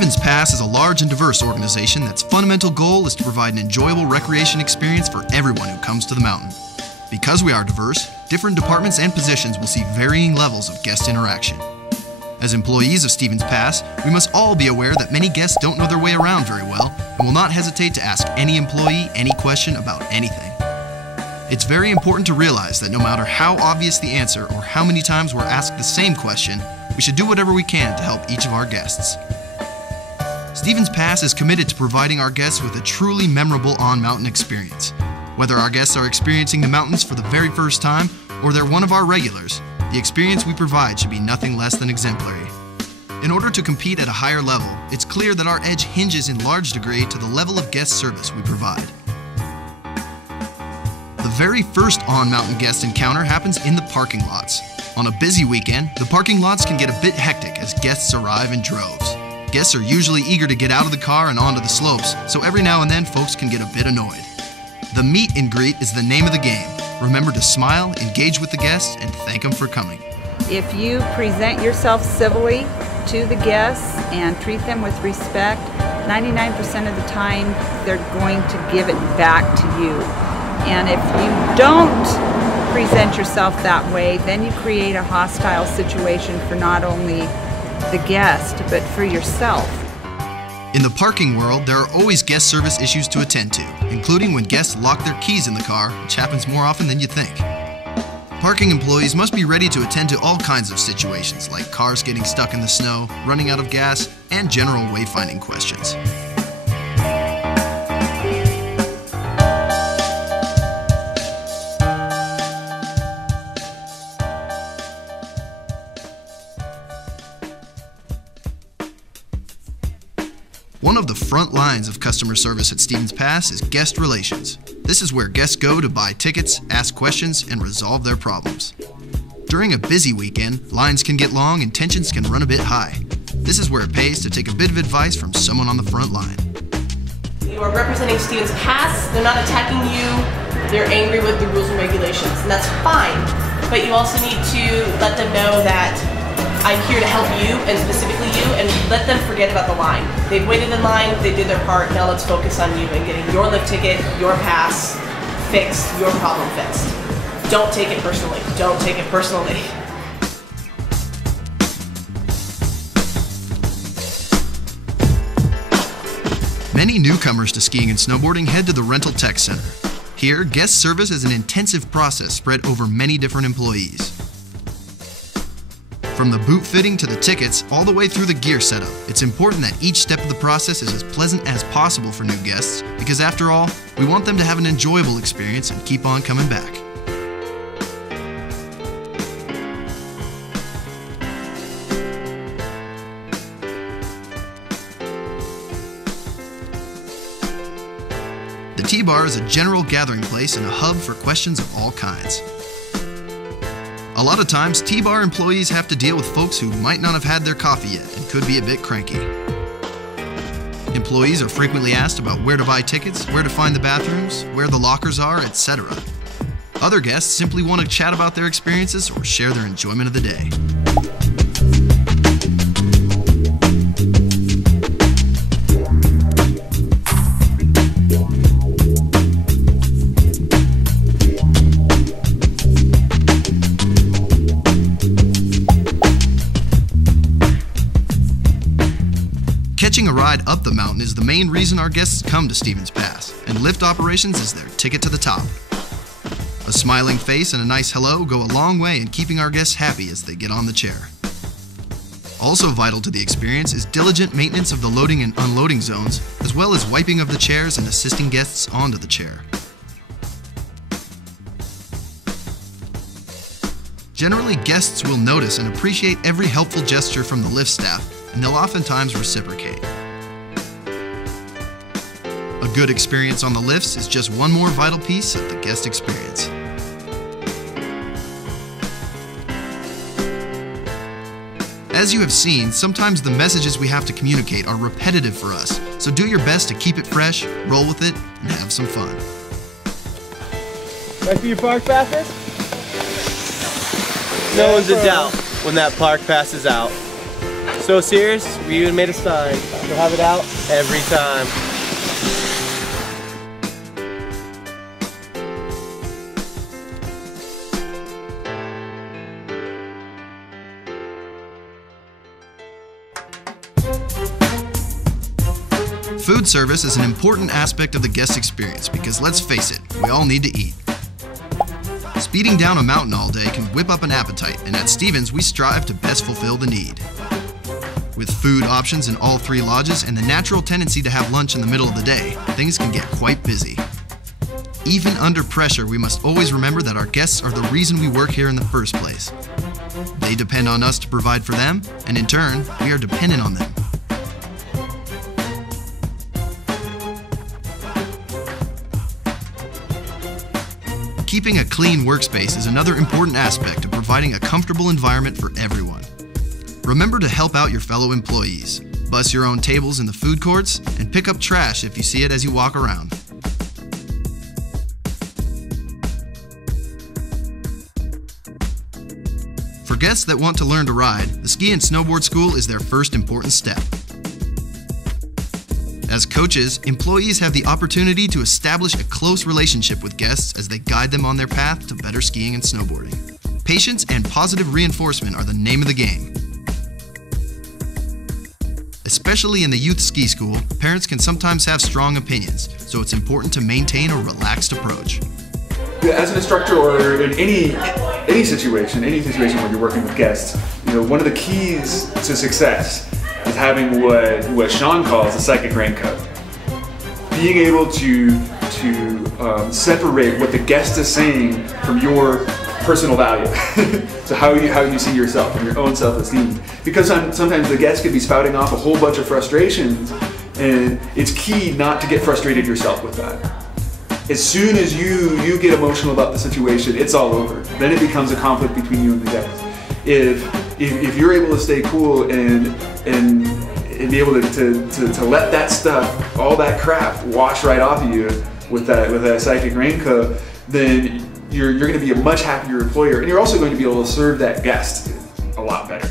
Stevens Pass is a large and diverse organization that's fundamental goal is to provide an enjoyable recreation experience for everyone who comes to the mountain. Because we are diverse, different departments and positions will see varying levels of guest interaction. As employees of Stevens Pass, we must all be aware that many guests don't know their way around very well and will not hesitate to ask any employee any question about anything. It's very important to realize that no matter how obvious the answer or how many times we're asked the same question, we should do whatever we can to help each of our guests. Stevens Pass is committed to providing our guests with a truly memorable on-mountain experience. Whether our guests are experiencing the mountains for the very first time or they're one of our regulars, the experience we provide should be nothing less than exemplary. In order to compete at a higher level, it's clear that our edge hinges in large degree to the level of guest service we provide. The very first on-mountain guest encounter happens in the parking lots. On a busy weekend, the parking lots can get a bit hectic as guests arrive in droves. Guests are usually eager to get out of the car and onto the slopes, so every now and then folks can get a bit annoyed. The meet and greet is the name of the game. Remember to smile, engage with the guests, and thank them for coming. If you present yourself civilly to the guests and treat them with respect, 99% of the time they're going to give it back to you. And if you don't present yourself that way, then you create a hostile situation for not only the guest, but for yourself. In the parking world, there are always guest service issues to attend to, including when guests lock their keys in the car, which happens more often than you think. Parking employees must be ready to attend to all kinds of situations, like cars getting stuck in the snow, running out of gas, and general wayfinding questions. One of the front lines of customer service at Stevens Pass is guest relations. This is where guests go to buy tickets, ask questions, and resolve their problems. During a busy weekend, lines can get long and tensions can run a bit high. This is where it pays to take a bit of advice from someone on the front line. You are representing Stevens Pass. They're not attacking you. They're angry with the rules and regulations, and that's fine. But you also need to let them know that I'm here to help you, and specifically you, and let them forget about the line. They've waited in line, they did their part, now let's focus on you and getting your lift ticket, your pass fixed, your problem fixed. Don't take it personally. Don't take it personally. Many newcomers to skiing and snowboarding head to the Rental Tech Center. Here, guest service is an intensive process spread over many different employees. From the boot fitting to the tickets, all the way through the gear setup, it's important that each step of the process is as pleasant as possible for new guests, because after all, we want them to have an enjoyable experience and keep on coming back. The T-Bar is a general gathering place and a hub for questions of all kinds. A lot of times, T-Bar employees have to deal with folks who might not have had their coffee yet and could be a bit cranky. Employees are frequently asked about where to buy tickets, where to find the bathrooms, where the lockers are, etc. Other guests simply want to chat about their experiences or share their enjoyment of the day. Catching a ride up the mountain is the main reason our guests come to Stevens Pass, and lift operations is their ticket to the top. A smiling face and a nice hello go a long way in keeping our guests happy as they get on the chair. Also vital to the experience is diligent maintenance of the loading and unloading zones, as well as wiping of the chairs and assisting guests onto the chair. Generally, guests will notice and appreciate every helpful gesture from the lift staff, and they'll oftentimes reciprocate. A good experience on the lifts is just one more vital piece of the guest experience. As you have seen, sometimes the messages we have to communicate are repetitive for us, so do your best to keep it fresh, roll with it, and have some fun. Ready for your park passes? No one's in doubt when that park pass is out. So serious, we even made a sign. We'll have it out every time. Food service is an important aspect of the guest experience because let's face it, we all need to eat. Speeding down a mountain all day can whip up an appetite, and at Stevens we strive to best fulfill the need. With food options in all 3 lodges and the natural tendency to have lunch in the middle of the day, things can get quite busy. Even under pressure, we must always remember that our guests are the reason we work here in the first place. They depend on us to provide for them, and in turn, we are dependent on them. Keeping a clean workspace is another important aspect of providing a comfortable environment for everyone. Remember to help out your fellow employees. Bus your own tables in the food courts and pick up trash if you see it as you walk around. For guests that want to learn to ride, the ski and snowboard school is their first important step. As coaches, employees have the opportunity to establish a close relationship with guests as they guide them on their path to better skiing and snowboarding. Patience and positive reinforcement are the name of the game. Especially in the youth ski school, parents can sometimes have strong opinions, so it's important to maintain a relaxed approach. As an instructor or in any situation where you're working with guests, one of the keys to success is having what Sean calls a psychic raincoat. Being able to separate what the guest is saying from your personal value. So how you see yourself and your own self-esteem. Because sometimes the guest could be spouting off a whole bunch of frustrations, and it's key not to get frustrated yourself with that. As soon as you get emotional about the situation, it's all over. Then it becomes a conflict between you and the guest. If you're able to stay cool and be able to let that stuff, all that crap, wash right off of you with that psychic raincoat, then you're going to be a much happier employer, and you're also going to be able to serve that guest a lot better.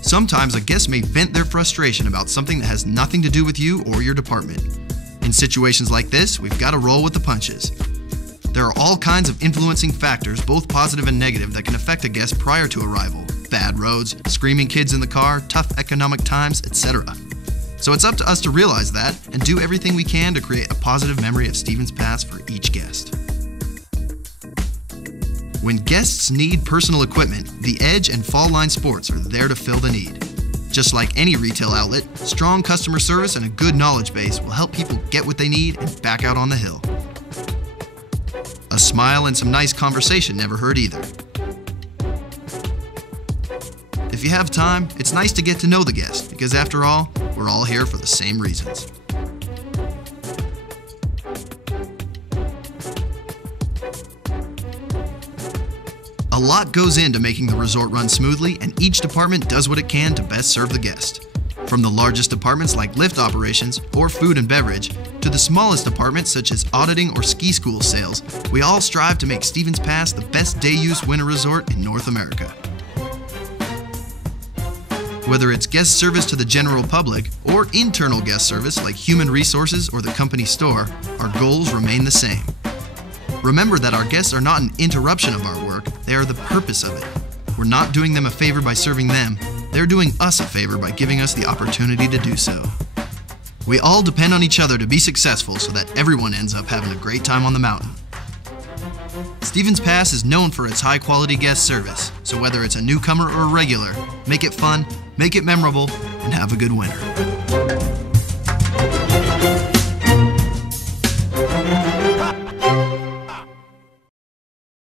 Sometimes a guest may vent their frustration about something that has nothing to do with you or your department. In situations like this, we've got to roll with the punches. There are all kinds of influencing factors, both positive and negative, that can affect a guest prior to arrival. Bad roads, screaming kids in the car, tough economic times, etc. So it's up to us to realize that and do everything we can to create a positive memory of Stevens Pass for each guest. When guests need personal equipment, the Edge and Fall Line Sports are there to fill the need. Just like any retail outlet, strong customer service and a good knowledge base will help people get what they need and back out on the hill. A smile and some nice conversation never hurt either. If you have time, it's nice to get to know the guest, because after all, we're all here for the same reasons. A lot goes into making the resort run smoothly, and each department does what it can to best serve the guest. From the largest departments like lift operations or food and beverage, to the smallest departments such as auditing or ski school sales, we all strive to make Stevens Pass the best day-use winter resort in North America. Whether it's guest service to the general public or internal guest service like human resources or the company store, our goals remain the same. Remember that our guests are not an interruption of our work, they are the purpose of it. We're not doing them a favor by serving them, they're doing us a favor by giving us the opportunity to do so. We all depend on each other to be successful so that everyone ends up having a great time on the mountain. Stevens Pass is known for its high-quality guest service, so whether it's a newcomer or a regular, make it fun, make it memorable, and have a good winter.